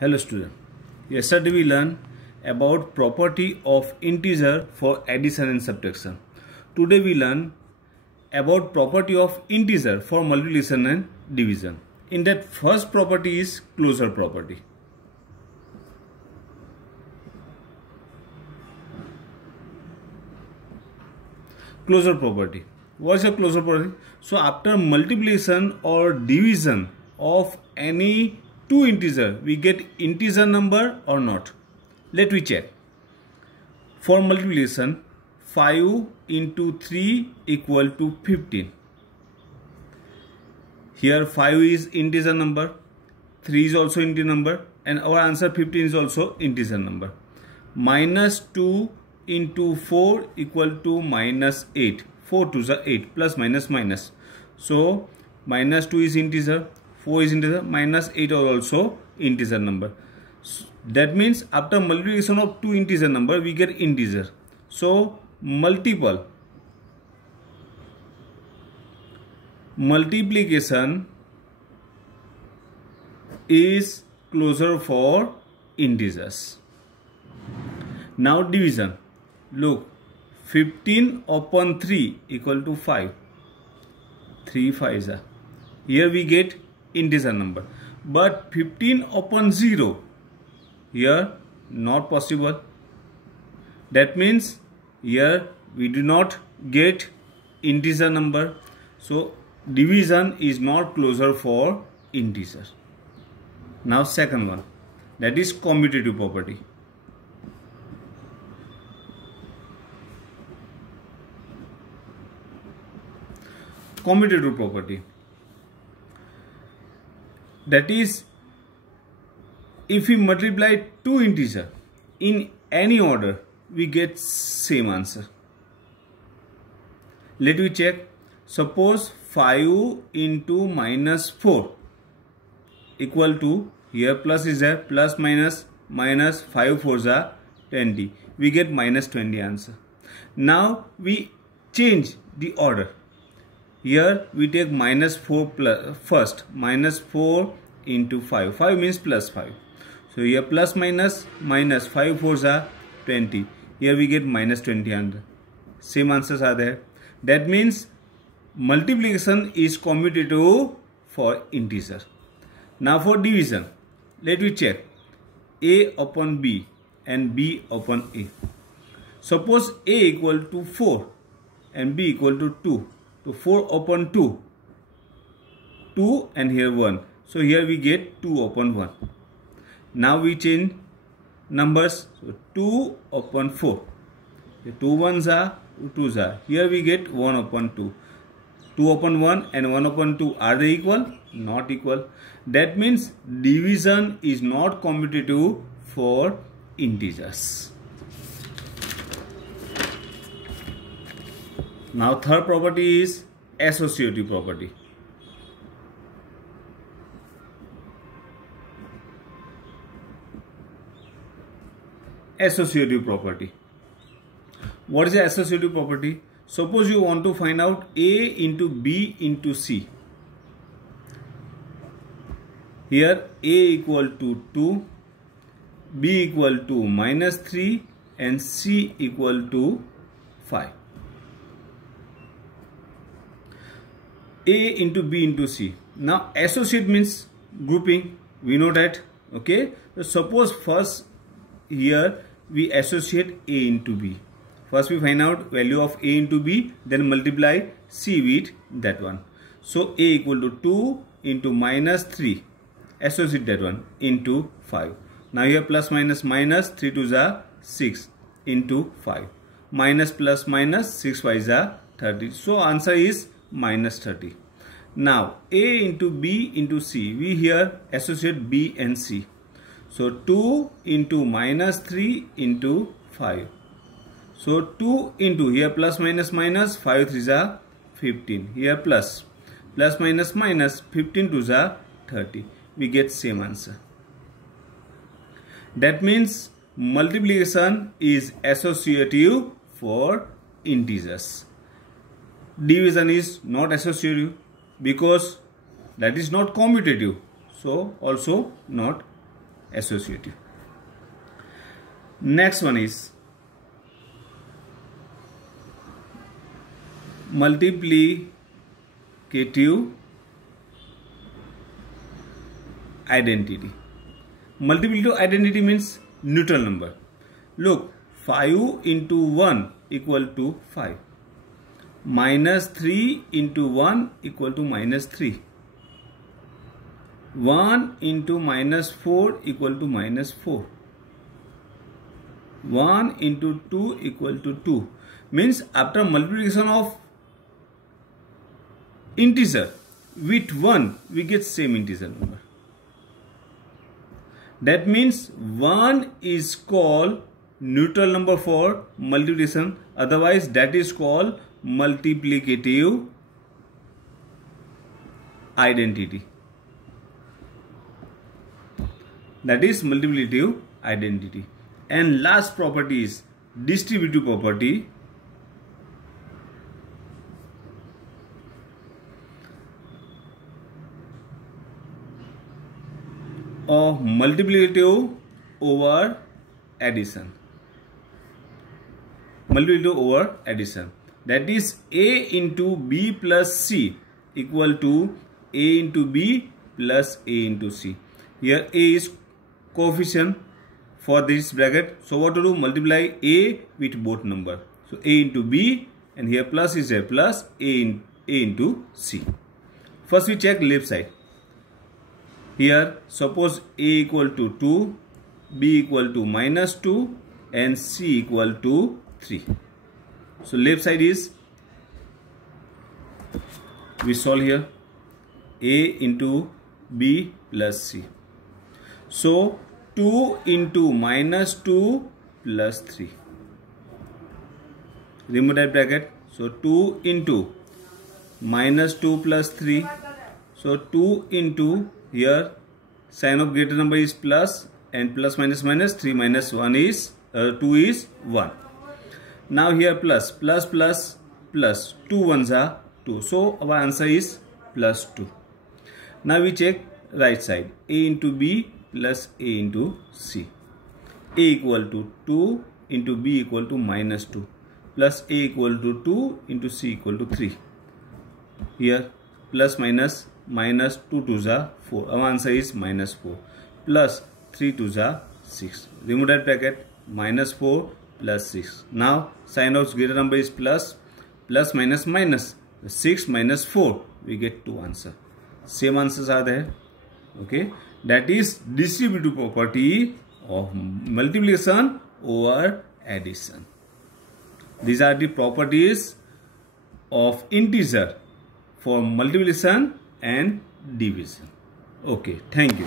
Hello student. Yesterday we learned about property of integer for addition and subtraction. Today we learn about property of integer for multiplication and division. In that, first property is closure property. Closure property. What is a closure property? So after multiplication or division of any two integer, we get integer number or not. Let me check. For multiplication, 5 into 3 equal to 15. Here 5 is integer number, 3 is also integer number, and our answer 15 is also integer number. Minus 2 into 4 equal to minus 8. 4 2s are 8, plus minus minus. So minus 2 is integer, 4 is integer, minus 8 are also integer number. So that means after multiplication of two integer number, we get integer. So multiplication is closure for integers. Now division. Look, 15 upon 3 equal to 5. 3 5s are. Here we get integer number. But 15 upon 0, here not possible. That means here we do not get integer number. So division is not closure for integer. Now second one, that is commutative property. Commutative property, that is, if we multiply two integer in any order, we get same answer. Let me check. Suppose 5 into minus 4 equal to, here plus is there, plus minus minus 5 4s are 20. We get minus 20 answer. Now we change the order. Here we take minus 4 plus first, minus 4 into 5. 5 means plus 5. So here plus minus minus 5 4s are 20. Here we get minus 20 answer. Same answers are there. That means multiplication is commutative for integer. Now for division, let me check. A upon B and B upon A. Suppose A equal to 4 and B equal to 2. So 4 upon 2, 2 and here 1. So here we get 2 upon 1. Now we change numbers. So 2 upon 4. The 2 1s are, 2s are. Here we get 1 upon 2. 2 upon 1 and 1 upon 2. Are they equal? Not equal. That means division is not commutative for integers. Now third property is associative property. Associative property. What is the associative property? Suppose you want to find out A into B into C. Here A equal to 2, B equal to minus 3 and C equal to 5. A into B into C. Now associate means grouping. We know that. Okay. So suppose first here we associate A into B. First we find out value of A into B, then multiply C with that one. So A equal to 2 into minus 3. Associate that one into 5. Now here plus minus minus 3 2s are 6 into 5. Minus plus minus 6 5s are 30. So answer is minus 30. Now A into B into C, we here associate B and C. So 2 into minus 3 into 5. So 2 into, here plus minus minus, 5 3s are 15. Here plus minus minus, 15 2s are 30. We get same answer. That means multiplication is associative for integers. Division is not associative because that is not commutative. So also not associative. Next one is multiplicative identity. Multiplicative identity means neutral number. Look, 5 into 1 equal to 5. Minus 3 into 1 equal to minus 3. 1 into minus 4 equal to minus 4. 1 into 2 equal to 2. Means after multiplication of integer with 1, we get same integer number. That means 1 is called neutral number for multiplication, otherwise that is called multiplicative identity. That is multiplicative identity. And last property is distributive property. Of multiplicative over addition. Multiplicative over addition. That is A into B plus C equal to A into B plus A into C. Here A is coefficient for this bracket. So what to do? Multiply A with both number. So A into B, and here plus is there, plus A into C. First we check left side. Here suppose A equal to 2, B equal to minus 2 and C equal to 3. So left side is, we solve here, A into B plus C. So 2 into minus 2 plus 3. Remove that bracket. So 2 into minus 2 plus 3. So 2 into, here sign of greater number is plus, and plus minus minus, 3 minus 1 is 2 is 1. Now here plus 2 ones are 2. So our answer is plus 2. Now we check right side. A into B plus A into C. A equal to 2 into B equal to minus 2 plus A equal to 2 into C equal to 3. Here plus minus, minus 2 2s are 4. Our answer is minus 4 plus 3 2s are 6. Remove that bracket. Minus 4 plus 6. Now sign of greater number is plus, plus minus minus, 6 minus 4, we get 2 answer. Same answers are there. Okay, that is distributive property of multiplication over addition. These are the properties of integer for multiplication and division. Okay, thank you.